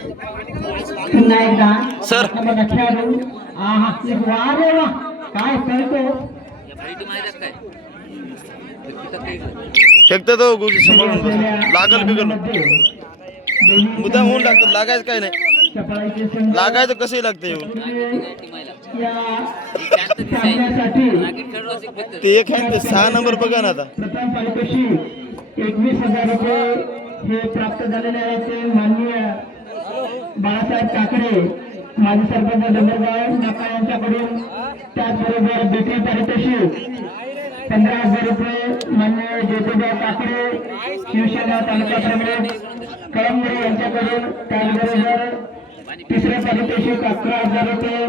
पुन्हा एकदा सर. आपण बघा खेळाडू आहा एक वा रे वा काय करतो फेकता तो गोष्टी सांभाळून बस. लागल बिगल मुद्दाम होऊन लागतं लागायचं काय नाही लागायचं कसंही लागतं येऊन या सामन्यासाठी ते एक आहे ते सहा नंबर बघा ना आता प्रथम पारितोषी एकवीस हजार रुपये हे प्राप्त झालेले आहे ते माननीय बाळासाहेब काकडे माजी सरपंच डंबरगाव नाका यांच्याकडून. त्याचबरोबर द्वितीय पारितोषिक पंधरा हजार रुपये मान्य ज्योतिबा काकडे शिवसेना तालुका प्रमुख कळमनुरी यांच्याकडून. त्याचबरोबर तिसरे पारितोषिक अकरा हजार रुपये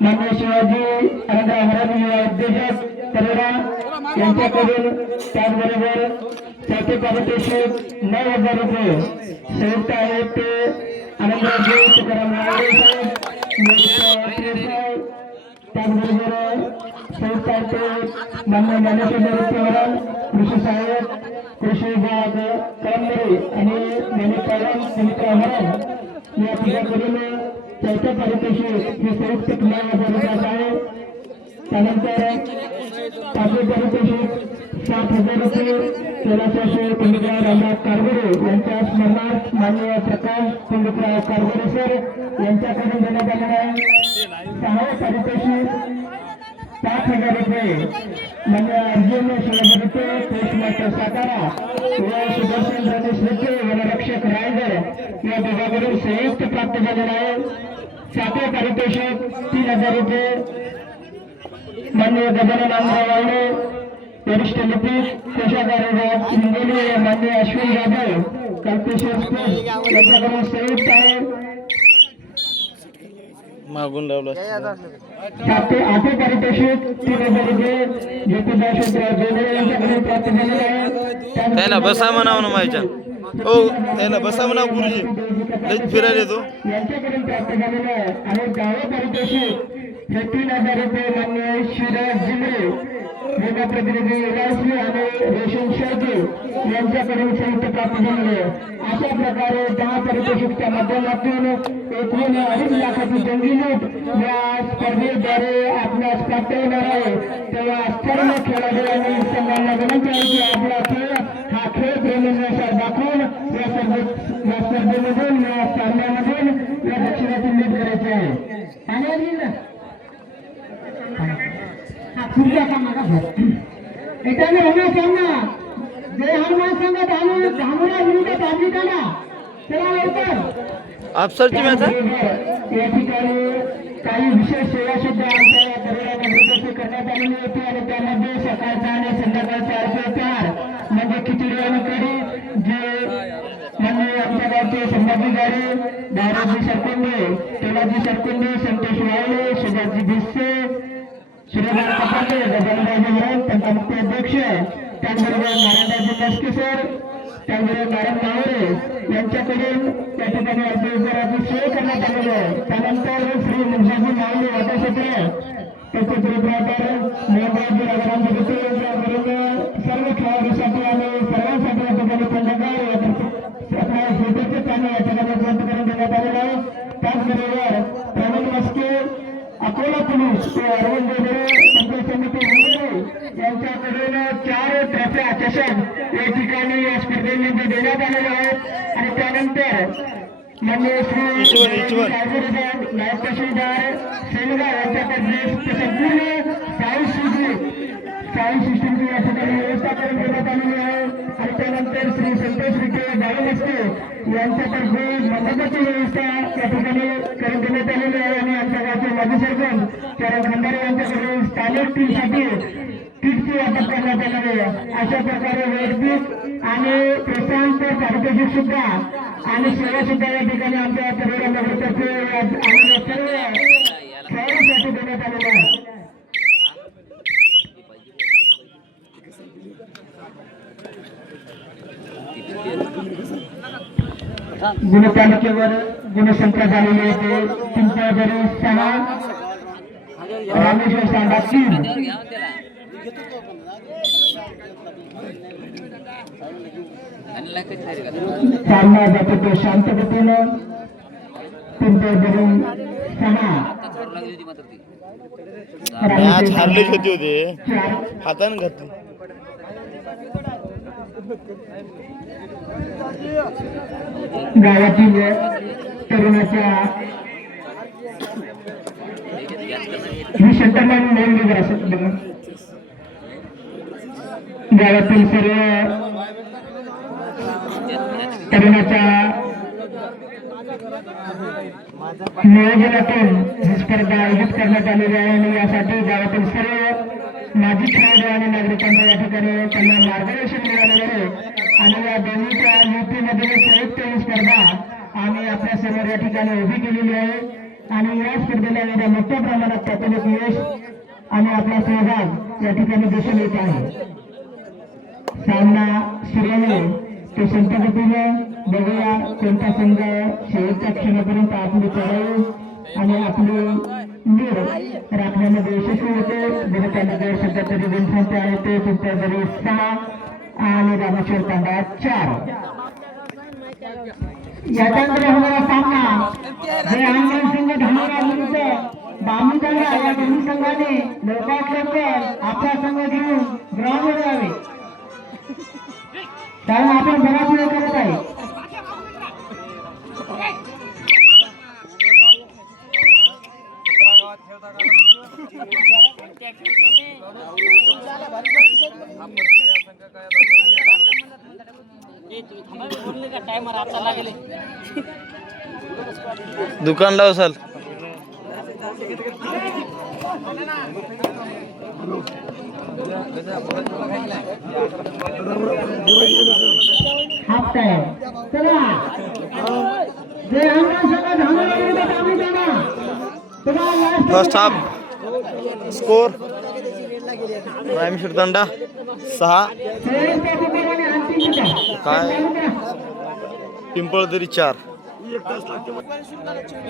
मान्य शिवाजी आनंद अमरावती युवा उद्योजक यांच्याकडून. त्याचबरोबर त्याचे पारितोषिक नऊ हजार रुपये. संयुक्त आहेत ते आनंदराजे तुकाराम नावडे साहेब त्याचबरोबर संयुक्त आहेत ते मान्य ज्ञानेश्वर पवार कृषी सहाय्यक कृषी विभाग कळमनुरी आणि ज्ञानेश पवार सुमित्रा हरण या ठिकाणकडून चौथं पारितोषिक हे संयुक्त नऊ हजार रुपयाचं आहे. त्यानंतर पाचवे पारितोषिक सात हजार रुपये कैलासवासी पंडितराव रामदास कारगुरे यांच्या स्मरणार्थ माननीय प्रकाश पंडितराव कारगुरे सर यांच्याकडून देण्यात आलेला आहे. सहा पारितोषिक पाच हजार रुपये मान्य अर्जुन शिवाजी रुपये पोस्टमास्टर सातारा व सुदर्शन गणेश रुपये वनरक्षक रायगड या दोघांकडून संयुक्त प्राप्त झालेला आहे. सातवे पारितोषिक तीन हजार रुपये माननीय गजानन आमराव वावडे वरिष्ठ लिपिक हिंगोली माननीय अश्विन जाधव कल्पेश्वर यांच्याकडून संयुक्त आहे मागून लावलं. पारितोषिक तीन हजार रुपये ज्योतिबा शेतराव जोगळे यांच्याकडून प्राप्त झालेले आहे. त्याला बसा म्हणावं ना माझ्या हो त्याला बसा म्हणावं गुरुजी लईच फिरायला येतो. यांच्याकडून प्राप्त झालेलं आहे. आणि पारितोषिक हे तीन हजार रुपये मान्य शिवराज जिमरे मेगा प्रतिनिधी एलआयसी आणि रेशन शेळके यांच्याकडून संयुक्त प्राप्त झालेले आहे. अशा प्रकारे दहा पारितोषिकच्या माध्यमातून एकूण अडीच लाखाची जंगी लूट या स्पर्धेद्वारे आपल्यास प्राप्त होणार आहे. तेव्हा सर्व खेळाडूंनी संघांना विनंती आहे की आपला खेळ हा खेळ प्रेमीनुसार दाखवून या स्पर्धेत या स्पर्धेमधून या सामन्यामधून या दक्षिणातून लीट करायचे आहे. आणि अजून पुढचा मागा भर एकाने होणार सामना जय हनुमान संघ धामू धामुरा विरुद्ध धामलिकाला चला लवकर. अफसरची मॅच आहे या ठिकाणी काही विशेष सेवा सुद्धा आमच्या या परिवारामध्ये करण्यात आलेली होती आणि त्यामध्ये सकाळचा आणि संध्याकाळचा अर्थ चार म्हणजे खिचडी आणि कढी जे म्हणजे आमच्या गावचे संभाजी गाडी दाराजी सरकुंडे तेलाजी सरकुंडे संतोष वावळे सुभाषजी भिस्से कपाटे त्यांचा मुख्य अध्यक्ष त्याचबरोबर नारायणराजे मस्के सर त्याचबरोबर नारायण मावरे यांच्याकडून त्या ठिकाणी अर्थविभागाची सोय करण्यात आलेली आहे. त्यानंतर श्री मुंजाजी मावले वाटाक्षेत्र त्याचे प्रोप्रायटर मोहनराजी सर्व खेळाडूसाठी आणि चषक या ठिकाणी या स्पर्धेमध्ये देण्यात आलेल्या आहेत आणि त्यानंतर माननीय श्री. नायब तहसीलदार सेलगाव यांच्याकडे संपूर्ण साऊंड सिस्टीम साऊंड सिस्टीमची या ठिकाणी व्यवस्था करून देण्यात आलेली आहे. आणि त्यानंतर श्री संतोष विखे बाळमस्ते यांच्यातर्फे मंडपाची व्यवस्था या ठिकाणी करून देण्यात आलेली आहे. आणि आमच्या गावचे माजी सरपंच चरण खंडारे यांच्याकडे स्थानिक टीमसाठी किटची वाटप करण्यात येणार आहे. अशा प्रकारे वेटबुक आणि प्रोत्साहन पारितोषिक सुद्धा आणि सेवा सुद्धा या ठिकाणी आमच्या परिवार नगरतर्फे आलेल्या सर्व खेळाडूसाठी देण्यात आलेलं आहे गुण तालुक्यावर गुणसंख्या झालेली आहे. तुमच्या घरी सहा रामेश्वर सांगा तीन. सामना जातो तो शांत गतीनं पिंपळदरी सहा मॅच हारलीच होती होते चार हाताने घातली गावातील तरुणाच्या ही सेंटरमॅन नोंद वगैरे असत बघा गावातील सर्व तरुणाच्या नियोजनातून ही स्पर्धा आयोजित करण्यात आलेली आहे आणि यासाठी गावातील सर्व माजी खेळाडू आणि नागरिकांना या ठिकाणी त्यांना मार्गदर्शन मिळालेलं आहे. आणि या दोन्हीच्या युतीमध्ये संयुक्त ही स्पर्धा आम्ही आपल्यासमोर या ठिकाणी उभी केलेली आहे. आणि या स्पर्धेला एवढ्या मोठ्या प्रमाणात प्राथमिक यश आणि आपला सहभाग या ठिकाणी दिसून येत आहे. सामना सुरू ते संत बघूया कोणता संघ शेवटच्या क्षणापर्यंत आपली चढाऊ आणि आपली नीड राखण्यामध्ये यशस्वी होते जनतानगर सध्या तरी जनसंख्या आहे ते तुमच्या जरी सहा आणि रामेश्वर तांडा चार याच्यानंतर होणारा सामना जे आमदार संघ धामोरा विरुद्ध बामुगंगा या दोन्ही संघाने लवकरात आपला संघ घेऊन ग्राउंडवर यावे. कारण आपण बराच करत आहे. दुकान लाव हाफ टाइम चला. जे first half score Rameshwar Tanda सहा. काय? पिंपळदरी चार मी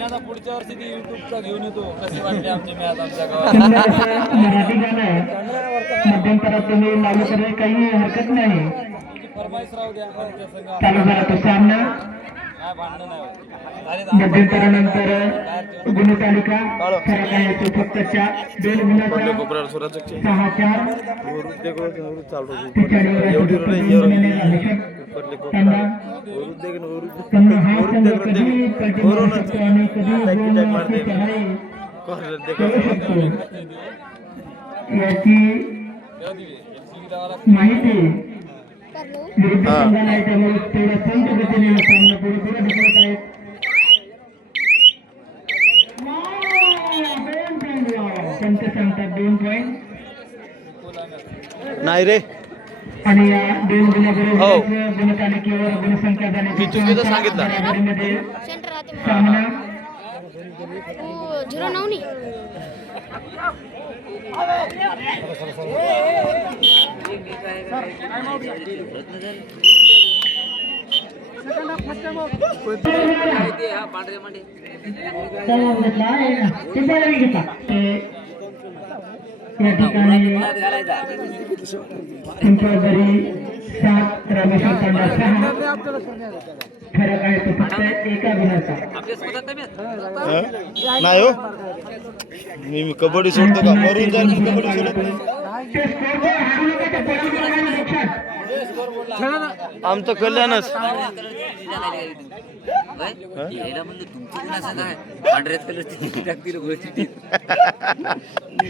आता पुढच्या वर्षी ती युट्यूबचा घेऊन येतो कशी वाटली आमची मॅच आमच्या गावात आहे. मध्यंतरात तुम्ही लागू करायला काही हरकत नाही. चालू झाला तो सामना. मध्यंतरानंतर गुणतालिका फरक आहे तो फक्त चार दोन गुणाचा सहा चार. त्यांना त्यांना हा संघ कधी आणि कधी दोन करू शकतो याची माहिती नाही रे आणि या दोन हो. गुणाबरोबर गुणतालिकेवर गुणसंख्या मी चुकीचं सांगितलं. झिरो नऊ आहे या ठिकाणी पिंपळदरी सात फरक आहे तो फक्त एका गुणाचा हं? नाही हो मी मी कबड्डी सोडतो का मरून जाईल मी कबड्डी सोडत नाही. आमचं कल्याणच.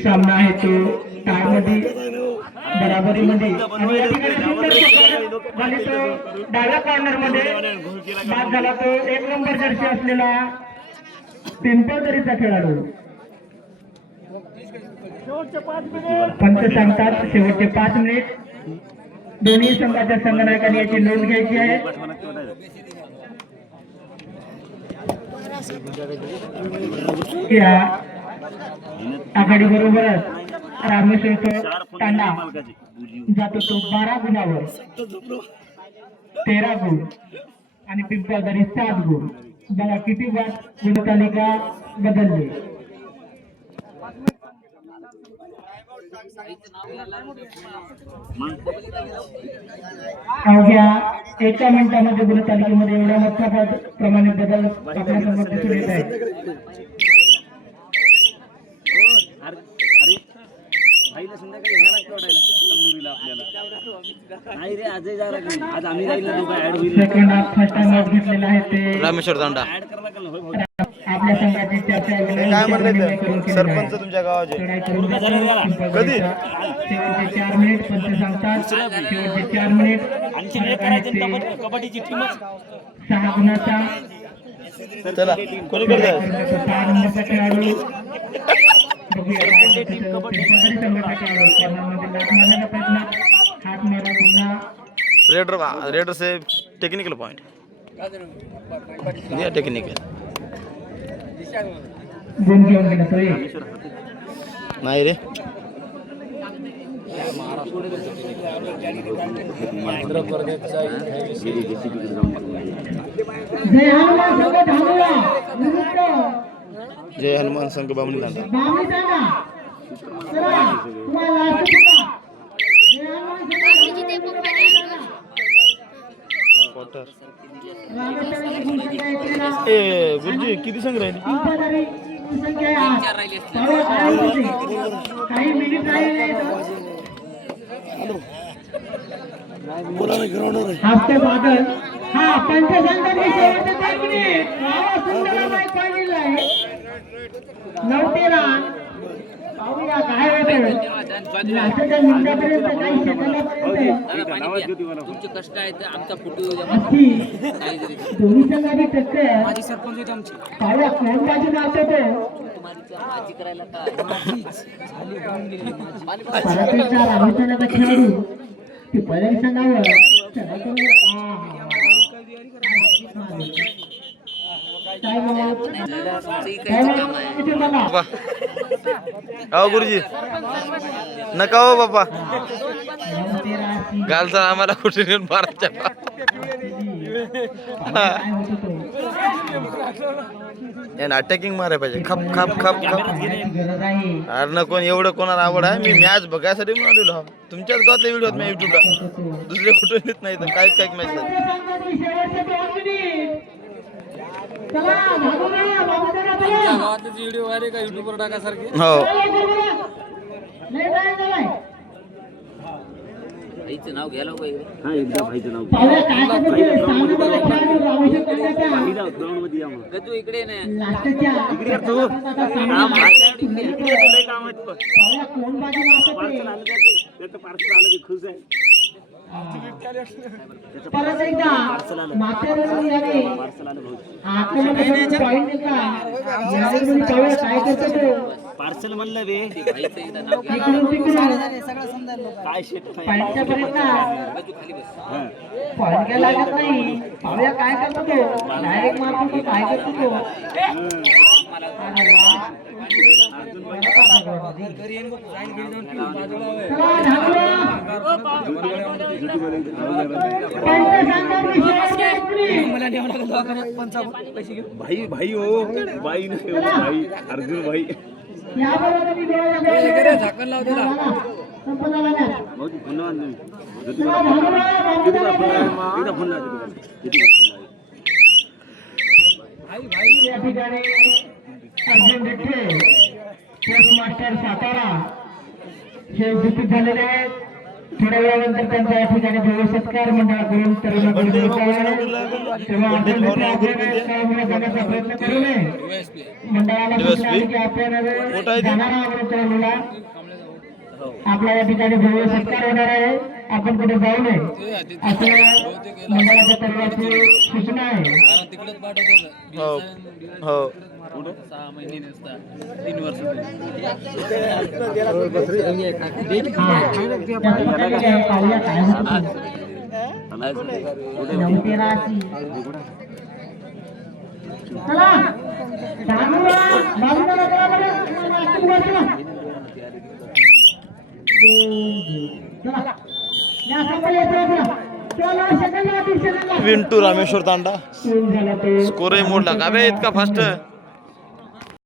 सामना आहे तो टाळमध्ये बराबरीमध्ये. आणि या ठिकाणी डाव्या कॉर्नरमध्ये बाद झाला तो एक नंबर जर्सी असलेला पिंपळदरीचा खेळाडू. पंच सांगतात शेवटचे पाच मिनिट. दोन्ही संघाच्या संगणकाने याची नोंद घ्यायची आहे. या आघाडी बरोबरच रामेश्वर तांडा जातो तो बारा गुणावर. तेरा गुण आणि पिंपळदरी सात गुण. बघा किती वाद गुणतालिका बदलली. अवघ्या एका मिनिटामध्ये गुणतालिकेमध्ये एवढ्या मोठ्या पद- प्रमाणे बदल आपल्यासमोर दिसून येत आहे आईला संध्याकाळी ह्या लागतं वाटायला तंदुरीला आपल्याला नाही रे आजही जा लागेल आज आम्ही जाईल ना दोघं ऍड होईल सेकंड हाफ फर्स्ट टाइम घेतलेला आहे ते. रामेश्वर तांडा काय म्हणले ते? सरपंच. तुमच्या गावाचे. कधी? शेवटचे चार मिनिट पंच सांगतात. शेवटचे चार मिनिट. कबड्डीची टीमच सहा गुणाचा. चला. कोणीकडे सहा नंबरचा खेळाडू. रेडर रेडर से technical point technical नाही रे जय हनुमान संघ धावला विरुद्ध जय हनुमान संघ बामणी लांडा बामी सांगा चला तुम्हाला लास्ट पुन्हा. जय हनुमान संघ बाकीचे ते पप्पा क्वार्टर रामेश्वराची गुणसंख्या आहे तेरा. ए गुरुजी किती संघ राहिली अंपादारी गुणसंख्या सर्व खेळाडूंची. काही मिनिट राहिले. हफ्ते बादल. हा नऊ तेरा पाहूया काय होतं लास्टच्या मिनिटापर्यंत काही सेकंदापर्यंत तुमचे कष्ट आहेत आमचा फोटो दोन्ही संघाची टक्कर. माझी सरपंच आहेत आमची. पाहूया कोण बाजू खेळाडू. ते पहिल्या संघावर अहो गुरुजी नका हो. बाबा नऊ तेरा सी. घालचा आम्हाला कुठे नेऊन मारायच्या? यानं अटॅकिंग मारायला पाहिजे. खप खप खप खप. अरे ना कोण एवढं कोणाला आवड आहे? मी मॅच बघायसाठी म्हणून आलेलो तुमच्याच गावातले व्हिडिओ मी युट्यूबला. दुसरे कुठे नेत नाही तर काय काय मॅच व्हिडिओ आहे का युट्यूबवर टाकासारखे? हो. आईचं नाव घ्यायला पाहिजे हा एकदा भाईचं नाव करतो ते. या मग. इकडे नाही तू. काम आहे. पार्सल. आलं त्याचं पार्सल आलं ते खुश आहे. परत एकदा आक्रमक पॉईंट काय करतो? पार्सल म्हणलं बे काय काय लागत नाही पाहूया काय करतो तो डायरेक्ट मारतो तो काय करतो तो अरे वा. चला, धावूया. पंचसंघाची शेवटची इकडी. भाई भाई हो बाई नाही हो, भाई अर्जुन भाई या ठिकाणी अर्जुन विठे पोस्ट मास्टर सातारा हे उपस्थित झालेले आहेत. थोड्या वेळानंतर त्यांचा या ठिकाणी भव्य सत्कार मंडळाकडून कळवण्याचा करण्याचा प्रयत्न करू नये. मंडळाला सूचना आहे की आपल्याला जाणारा आवडत तरुणाला आपला या ठिकाणी भव्य सत्कार होणार आहे. आपण कुठे जाऊ नये. असं मंडळाच्या तरुणाची सूचना आहे. विंटू रामेश्वर तांडा स्कोर ही मोड लगा इतका फास्ट